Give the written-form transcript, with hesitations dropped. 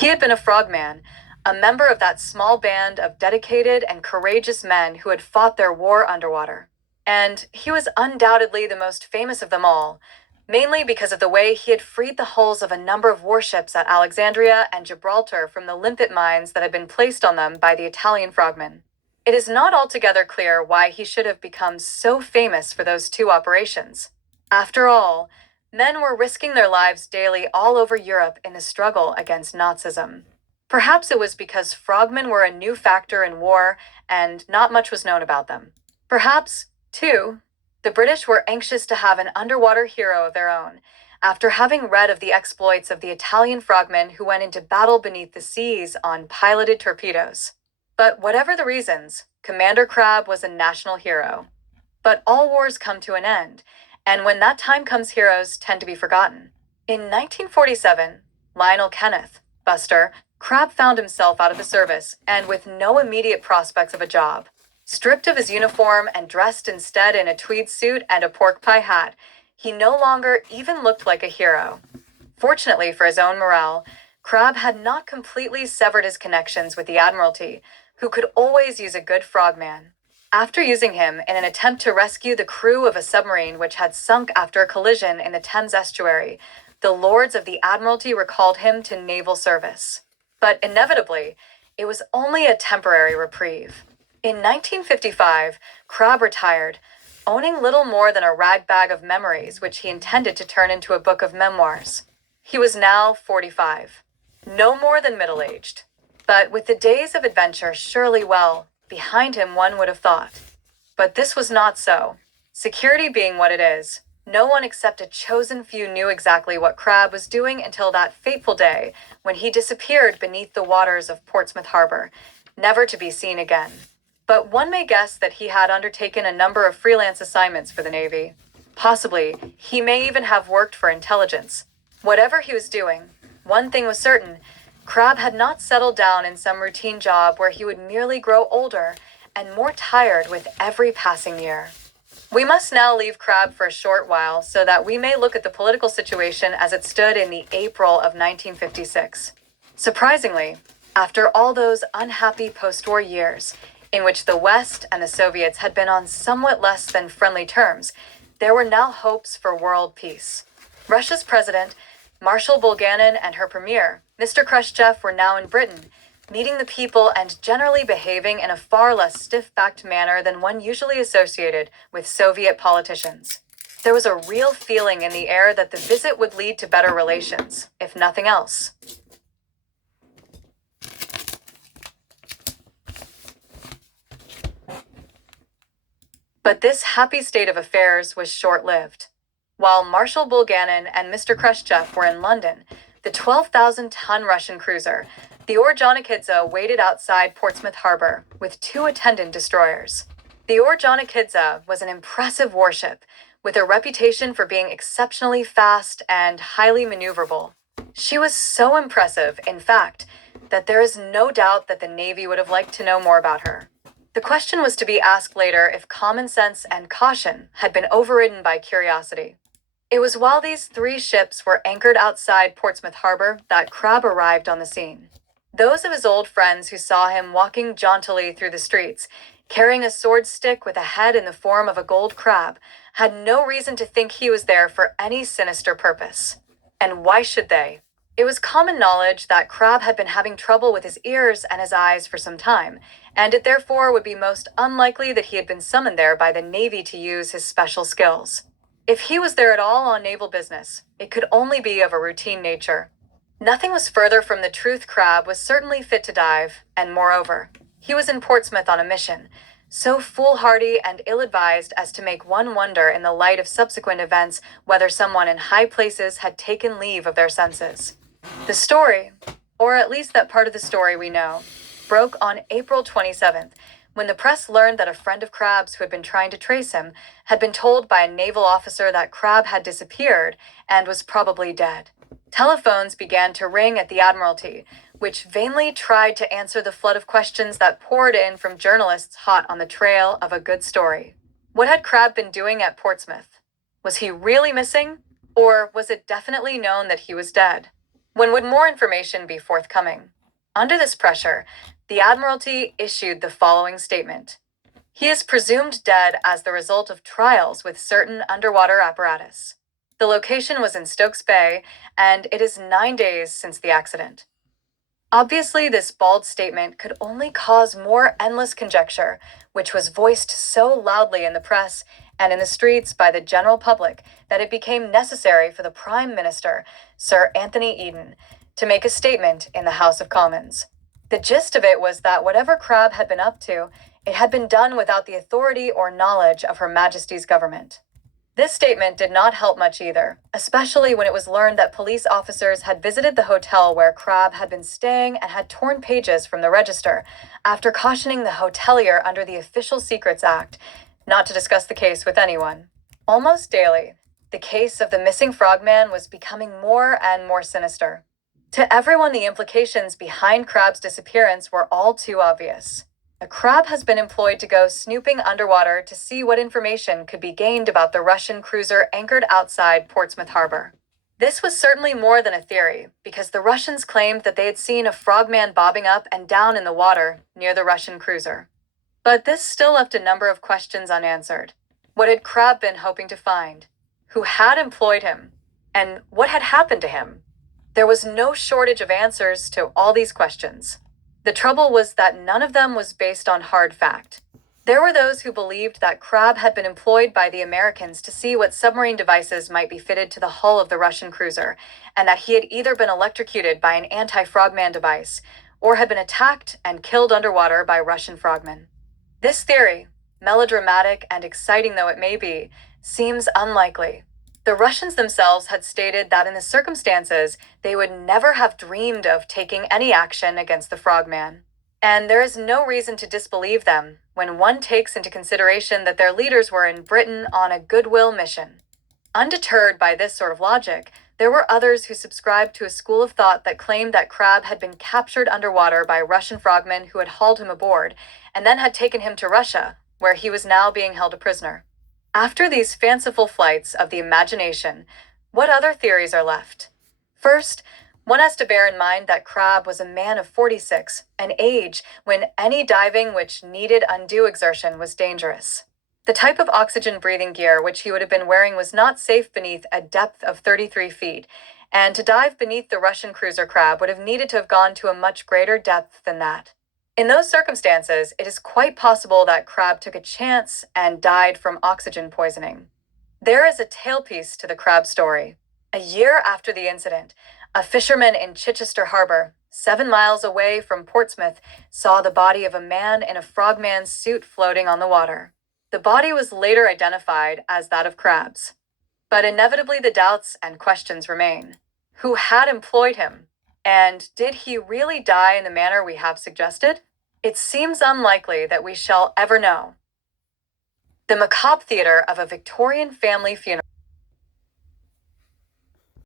He had been a frogman, a member of that small band of dedicated and courageous men who had fought their war underwater. And he was undoubtedly the most famous of them all, mainly because of the way he had freed the hulls of a number of warships at Alexandria and Gibraltar from the limpet mines that had been placed on them by the Italian frogmen. It is not altogether clear why he should have become so famous for those two operations. After all, men were risking their lives daily all over Europe in the struggle against Nazism. Perhaps it was because frogmen were a new factor in war and not much was known about them. Perhaps, too, the British were anxious to have an underwater hero of their own, after having read of the exploits of the Italian frogmen who went into battle beneath the seas on piloted torpedoes. But whatever the reasons, Commander Crabb was a national hero. But all wars come to an end, and when that time comes, heroes tend to be forgotten. In 1947, Lionel Buster Crabb found himself out of the service and with no immediate prospects of a job. Stripped of his uniform and dressed instead in a tweed suit and a pork pie hat, he no longer even looked like a hero. Fortunately for his own morale, Crabb had not completely severed his connections with the Admiralty, who could always use a good frogman. After using him in an attempt to rescue the crew of a submarine which had sunk after a collision in the Thames estuary, the Lords of the Admiralty recalled him to naval service. But inevitably, it was only a temporary reprieve. In 1955, Crabb retired, owning little more than a ragbag of memories which he intended to turn into a book of memoirs. He was now 45, no more than middle-aged. But with the days of adventure surely behind him, one would have thought. But this was not so. Security being what it is, no one except a chosen few knew exactly what Crabb was doing until that fateful day when he disappeared beneath the waters of Portsmouth Harbor, never to be seen again. But one may guess that he had undertaken a number of freelance assignments for the Navy. Possibly, he may even have worked for intelligence. Whatever he was doing, one thing was certain: Crabb had not settled down in some routine job where he would merely grow older and more tired with every passing year. We must now leave Crabb for a short while so that we may look at the political situation as it stood in the April of 1956. Surprisingly, after all those unhappy post-war years, in which the West and the Soviets had been on somewhat less than friendly terms, there were now hopes for world peace. Russia's president, Marshal Bulganin, and her premier, Mr. Khrushchev, were now in Britain, meeting the people and generally behaving in a far less stiff-backed manner than one usually associated with Soviet politicians. There was a real feeling in the air that the visit would lead to better relations, if nothing else. But this happy state of affairs was short-lived. While Marshal Bulganin and Mr. Khrushchev were in London, the 12,000-ton Russian cruiser, the Orjonikidze, waited outside Portsmouth Harbor with two attendant destroyers. The Orjonikidze was an impressive warship, with a reputation for being exceptionally fast and highly maneuverable. She was so impressive, in fact, that there is no doubt that the Navy would have liked to know more about her. The question was to be asked later if common sense and caution had been overridden by curiosity. It was while these three ships were anchored outside Portsmouth Harbor that Crabb arrived on the scene. Those of his old friends who saw him walking jauntily through the streets, carrying a sword stick with a head in the form of a gold crab, had no reason to think he was there for any sinister purpose. And why should they? It was common knowledge that Crabb had been having trouble with his ears and his eyes for some time, and it therefore would be most unlikely that he had been summoned there by the Navy to use his special skills. If he was there at all on naval business, it could only be of a routine nature. Nothing was further from the truth. Crabb was certainly fit to dive, and moreover, he was in Portsmouth on a mission, so foolhardy and ill-advised as to make one wonder in the light of subsequent events whether someone in high places had taken leave of their senses. The story, or at least that part of the story we know, broke on April 27th, when the press learned that a friend of Crabb's who had been trying to trace him had been told by a naval officer that Crabb had disappeared and was probably dead. Telephones began to ring at the Admiralty, which vainly tried to answer the flood of questions that poured in from journalists hot on the trail of a good story. What had Crabb been doing at Portsmouth? Was he really missing? Or was it definitely known that he was dead? When would more information be forthcoming? Under this pressure, the Admiralty issued the following statement. He is presumed dead as the result of trials with certain underwater apparatus. The location was in Stokes Bay, and it is 9 days since the accident. Obviously, this bald statement could only cause more endless conjecture, which was voiced so loudly in the press and in the streets by the general public that it became necessary for the Prime Minister, Sir Anthony Eden, to make a statement in the House of Commons. The gist of it was that whatever Crabb had been up to, it had been done without the authority or knowledge of Her Majesty's government. This statement did not help much either, especially when it was learned that police officers had visited the hotel where Crabb had been staying and had torn pages from the register after cautioning the hotelier under the Official Secrets Act not to discuss the case with anyone. Almost daily, the case of the missing frogman was becoming more and more sinister. To everyone, the implications behind Crabb's disappearance were all too obvious. A crab has been employed to go snooping underwater to see what information could be gained about the Russian cruiser anchored outside Portsmouth Harbor. This was certainly more than a theory, because the Russians claimed that they had seen a frogman bobbing up and down in the water near the Russian cruiser. But this still left a number of questions unanswered. What had Crabb been hoping to find? Who had employed him? And what had happened to him? There was no shortage of answers to all these questions. The trouble was that none of them was based on hard fact. There were those who believed that Crabb had been employed by the Americans to see what submarine devices might be fitted to the hull of the Russian cruiser, and that he had either been electrocuted by an anti-frogman device, or had been attacked and killed underwater by Russian frogmen. This theory, melodramatic and exciting though it may be, seems unlikely. The Russians themselves had stated that in the circumstances, they would never have dreamed of taking any action against the frogman. And there is no reason to disbelieve them when one takes into consideration that their leaders were in Britain on a goodwill mission. Undeterred by this sort of logic, there were others who subscribed to a school of thought that claimed that Crabb had been captured underwater by Russian frogmen who had hauled him aboard, and then had taken him to Russia, where he was now being held a prisoner. After these fanciful flights of the imagination, what other theories are left? First, one has to bear in mind that Crabb was a man of 46, an age when any diving which needed undue exertion was dangerous. The type of oxygen-breathing gear which he would have been wearing was not safe beneath a depth of 33 feet, and to dive beneath the Russian cruiser Crabb would have needed to have gone to a much greater depth than that. In those circumstances, it is quite possible that Crabb took a chance and died from oxygen poisoning. There is a tailpiece to the Crabb story. A year after the incident, a fisherman in Chichester Harbor, 7 miles away from Portsmouth, saw the body of a man in a frogman's suit floating on the water. The body was later identified as that of Crabb's. But inevitably the doubts and questions remain. Who had employed him? And did he really die in the manner we have suggested? It seems unlikely that we shall ever know. The macabre theater of a Victorian family funeral.